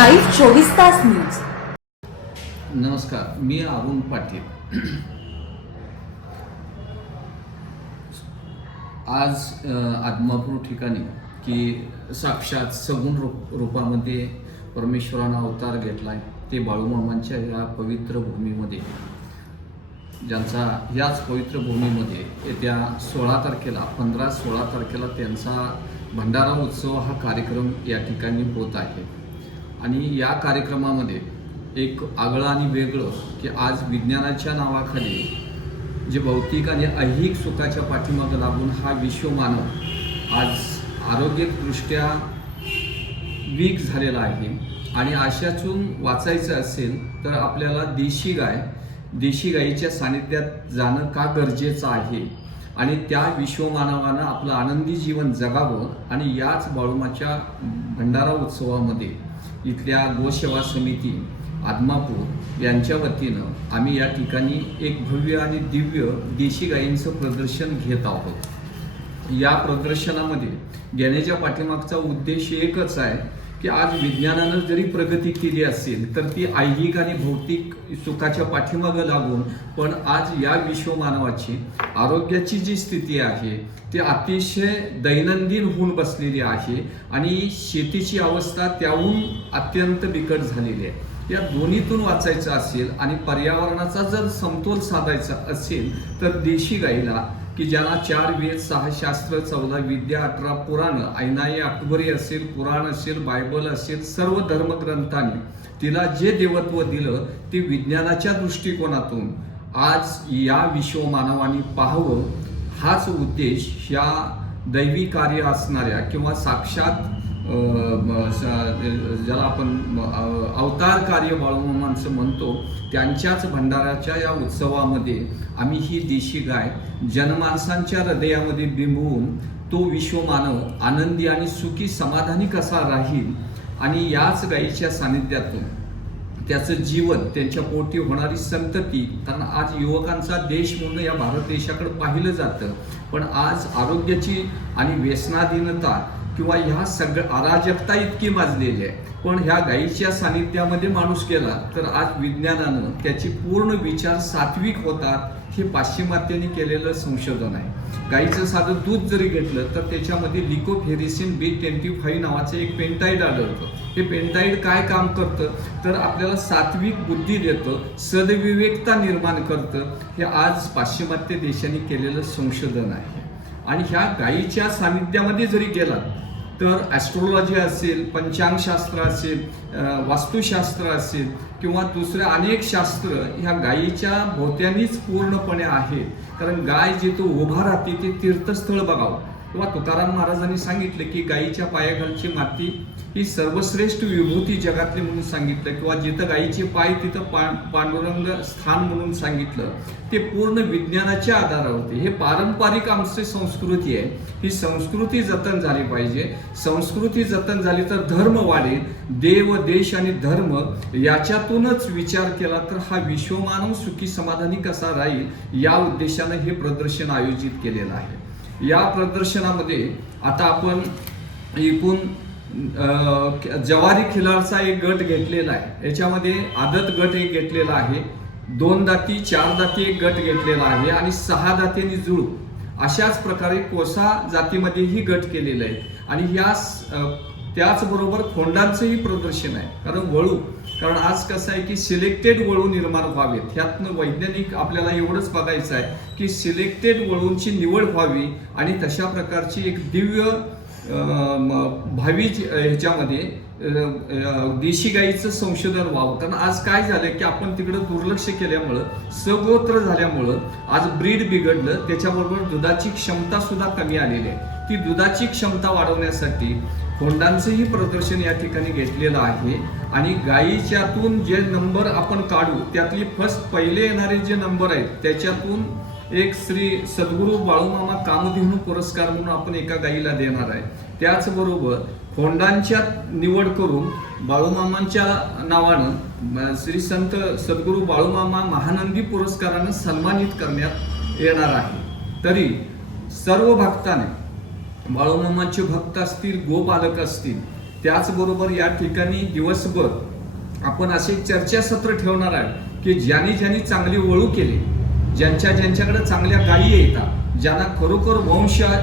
Live 24 तास news. नमस्कार, मी अरुण पाटील. आज आदमापूर ठिकाणी की साक्षात सगुण रूपामध्ये परमेश्वरानं अवतार घेतलाय ते बाळूमामांच्या या पवित्र भूमीमध्ये, ज्यांचा याच पवित्र भूमीमध्ये येत्या 15-16 तारखेला त्यांचा भंडारा उत्सव हा कार्यक्रम या ठिकाणी होत आहे. आणि या कार्यक्रमामध्ये एक आगळं आणि वेगळं की आज विज्ञानाच्या नावाखाली जे भौतिक आणि ऐहिक सुखाच्या पाठीमागं लागून हा विश्वमानव आज आरोग्यदृष्ट्या वीक झालेला आहे. आणि अशातून वाचायचं असेल तर आपल्याला देशी गाईच्या सानिध्यात जाणं का गरजेचं आहे आणि त्या विश्वमानवानं आपलं आनंदी जीवन जगावं. आणि याच बाळूमाच्या भंडारा उत्सवामध्ये इथल्या गोसेवा समिती आदमापूर यांच्या वतीनं आम्ही या ठिकाणी एक भव्य आणि दिव्य देशी गायींचं प्रदर्शन घेत आहोत. या प्रदर्शनामध्ये घेण्याच्या पाठीमागचा उद्देश एकच आहे की आज विज्ञानानं जरी प्रगती केली असेल तर ती ऐहिक आणि भौतिक सुखाच्या पाठीमागं लागून पण आज या विश्वमानवाची आरोग्याची जी स्थिती आहे ती अतिशय दैनंदिन होऊन बसलेली आहे आणि शेतीची अवस्था त्याहून अत्यंत बिकट झालेली आहे. या दोन्हीतून वाचायचं असेल आणि पर्यावरणाचा जर समतोल साधायचा असेल तर देशी गाईला की ज्याला 4 वेद, 6 शास्त्र, 14 विद्या, 18 पुराण, ऐनाई अकबरी असेल, कुराण असेल, बायबल असेल, सर्व धर्मग्रंथांनी तिला जे देवत्व दिलं ते विज्ञानाच्या दृष्टिकोनातून आज या विश्वमानवाने पाहावं, हाच उद्देश या दैवी कार्य असणाऱ्या किंवा साक्षात ज्याला आपण अवतार कार्य बाळूमामांचं म्हणतो त्यांच्याच भंडाराच्या या उत्सवामध्ये आम्ही ही देशी गाय जनमानसांच्या हृदयामध्ये बिंबवून तो विश्वमानव आनंदी आणि सुखी समाधानी कसा राहील आणि याच गायीच्या सानिध्यातून त्याचं जीवन, त्यांच्या पोटी होणारी संतती, कारण आज युवकांचा देश म्हणून या भारत देशाकडे पाहिलं जातं, पण आज आरोग्याची आणि व्यसनाधीनता किंवा ह्या सगळं अराजकता इतकी माजलेली आहे. पण ह्या गायीच्या सानिध्यामध्ये माणूस गेला तर आज विज्ञानानं त्याची पूर्ण विचार सात्विक होतात हे पाश्चिमात्यांनी केलेलं संशोधन आहे. गायीचं साधं दूध जरी घेतलं तर त्याच्यामध्ये लिकोफेरिसिन B25 नावाचं एक पेंटाईड आढळतं. हे पेंटाईड काय काम करतं तर आपल्याला सात्विक बुद्धी देतं, सदविवेकता निर्माण करतं. हे आज पाश्चिमात्य देशांनी केलेलं संशोधन आहे. आणि ह्या गायीच्या सानिध्यामध्ये जरी गेलात तर ॲस्ट्रोलॉजी असेल, पंचांगशास्त्र असेल, वास्तुशास्त्र असेल किंवा दुसरे अनेक शास्त्र ह्या गायीच्या भोवत्यानीच पूर्णपणे आहेत. कारण गाय जिथं उभा राहते ते तीर्थस्थळ बघावं. किंवा तुकाराम महाराजांनी सांगितलं की गायीच्या पायाखालची माती ही सर्वश्रेष्ठ विभूती जगातली म्हणून सांगितलं, किंवा जिथं गायीचे पाय तिथं पांडुरंग स्थान म्हणून सांगितलं. ते पूर्ण विज्ञानाच्या आधारावरती हे पारंपरिक आमची संस्कृती आहे. ही संस्कृती जतन झाली पाहिजे. संस्कृती जतन झाली तर धर्म वाढेल. देव, देश आणि धर्म याच्यातूनच विचार केला तर हा विश्वमानव सुखी समाधानी कसा राहील या उद्देशानं हे प्रदर्शन आयोजित केलेलं आहे. या प्रदर्शनामध्ये आता आपण एकूण जवारी खिलारचा एक गट घेतलेला आहे. याच्यामध्ये आदत गट एक घेतलेला आहे, 2 दाती 4 दाती एक गट घेतलेला आहे आणि 6 दातींनी जुळू अशाच प्रकारे कोसा जातीमध्येही गट केलेला आहे. आणि या त्याचबरोबर खोंडांचंही प्रदर्शन आहे. कारण आज कसं आहे की सिलेक्टेड वळू निर्माण व्हावेत. ह्यातनं वैज्ञानिक आपल्याला एवढंच बघायचं आहे की सिलेक्टेड वळूंची निवड व्हावी आणि तशा प्रकारची एक दिव्य भावी ह्याच्यामध्ये देशी गाईचं संशोधन व्हावं. कारण आज काय झालं की आपण तिकडं दुर्लक्ष केल्यामुळं, सगोत्र झाल्यामुळं आज ब्रीड बिघडलं. त्याच्याबरोबर दुधाची क्षमता सुद्धा कमी आलेली आहे. ती दुधाची क्षमता वाढवण्यासाठी खोंडांचंही प्रदर्शन या ठिकाणी घेतलेलं आहे. आणि गायीच्यातून जे नंबर आपण काढू त्यातली पहिले येणारे जे नंबर आहेत त्याच्यातून एक श्री सद्गुरू बाळूमामा कामधेनू पुरस्कार म्हणून आपण एका गायीला देणार आहे. त्याचबरोबर खोंडांच्या निवड करून बाळूमामांच्या नावानं श्री संत सद्गुरू बाळूमामा महानंदी पुरस्कारानं सन्मानित करण्यात येणार आहे. तरी सर्व भक्ताने, बाळूमामाचे भक्त असतील, गोपालक असतील त्याचबरोबर या ठिकाणी दिवसभर आपण असे चर्चासत्र ठेवणार आहे की ज्यांनी चांगली वळू केली, ज्यांच्याकडे चांगल्या गायी येतात, ज्यांना खरोखर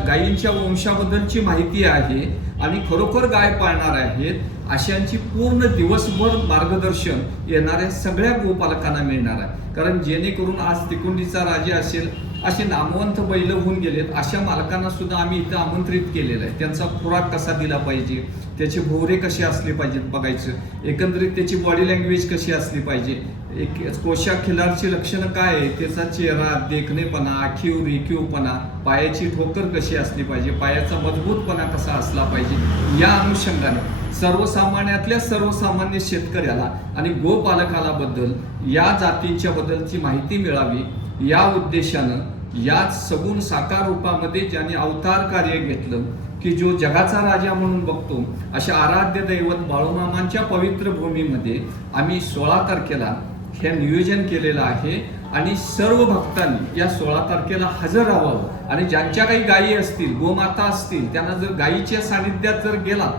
गायींच्या वंशाबद्दलची माहिती आहे आणि खरोखर गाय पाळणार आहेत, अशांची पूर्ण दिवसभर मार्गदर्शन येणाऱ्या सगळ्या गोपालकांना मिळणार आहे. कारण जेणेकरून आज तिकुंडीचा राजा असेल, असे नामवंत बैल होऊन गेलेत, अशा मालकांना सुद्धा आम्ही इथं आमंत्रित केलेलं आहे. त्यांचा खुराक कसा दिला पाहिजे, त्याचे भोवरे कसे असले पाहिजेत बघायचं, एकंदरीत त्याची बॉडी लँग्वेज कशी असली पाहिजे, एक पोशाख खिलारची लक्षणं काय आहे, त्याचा चेहरा, देखणेपणा, आखीव रेखीवपणा, पायाची ठोकर कशी असली पाहिजे, पायाचा मजबूतपणा कसा असला पाहिजे, या अनुषंगाने सर्वसामान्यातल्या सर्वसामान्य शेतकऱ्याला आणि गोपालकाला बद्दल या जातींच्या बद्दलची माहिती मिळावी, या उद्देशानं या सगुण साकार रूपामध्ये ज्यांनी अवतार कार्य घेतलं की जो जगाचा राजा म्हणून बघतो, अशा आराध्य दैवत बाळूमामांच्या पवित्र भूमीमध्ये आम्ही 16 तारखेला हे नियोजन केलेलं आहे. आणि सर्व भक्तांनी या 16 तारखेला हजर राहावं आणि ज्यांच्या काही गायी असतील, गोमाता असतील, त्यांना जर गायीच्या सानिध्यात जर गेला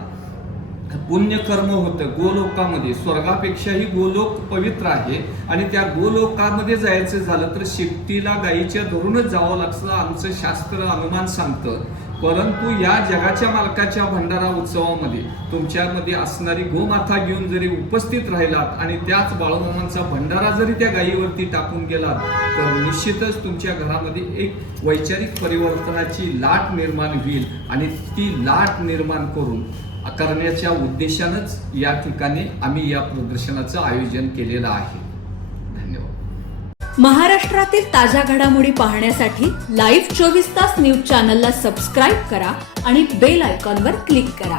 पुण्यकर्म होतं. गोलोकामध्ये स्वर्गापेक्षाही गोलोक पवित्र आहे आणि त्या गोलोकामध्ये जायचं झालं तर शेपटीला गायीच्या धरूनच जावं लागतं, आमचं शास्त्र अनुमान सांगतं. परंतु या जगाच्या मालकाच्या भंडारा उत्सवामध्ये तुमच्यामध्ये असणारी गोमाता घेऊन जरी उपस्थित राहिलात आणि त्याच बाळूमामांचा भंडारा जरी त्या गायीवरती टाकून गेलात तर निश्चितच तुमच्या घरामध्ये एक वैचारिक परिवर्तनाची लाट निर्माण होईल आणि ती लाट निर्माण करण्याच्या उद्देशानंच या ठिकाणी आम्ही या प्रदर्शनाचं आयोजन केलेलं आहे. धन्यवाद. महाराष्ट्रातील ताज्या घडामोडी पाहण्यासाठी लाईव्ह 24 तास न्यूज चॅनलला सबस्क्राईब करा आणि बेल आयकॉनवर क्लिक करा.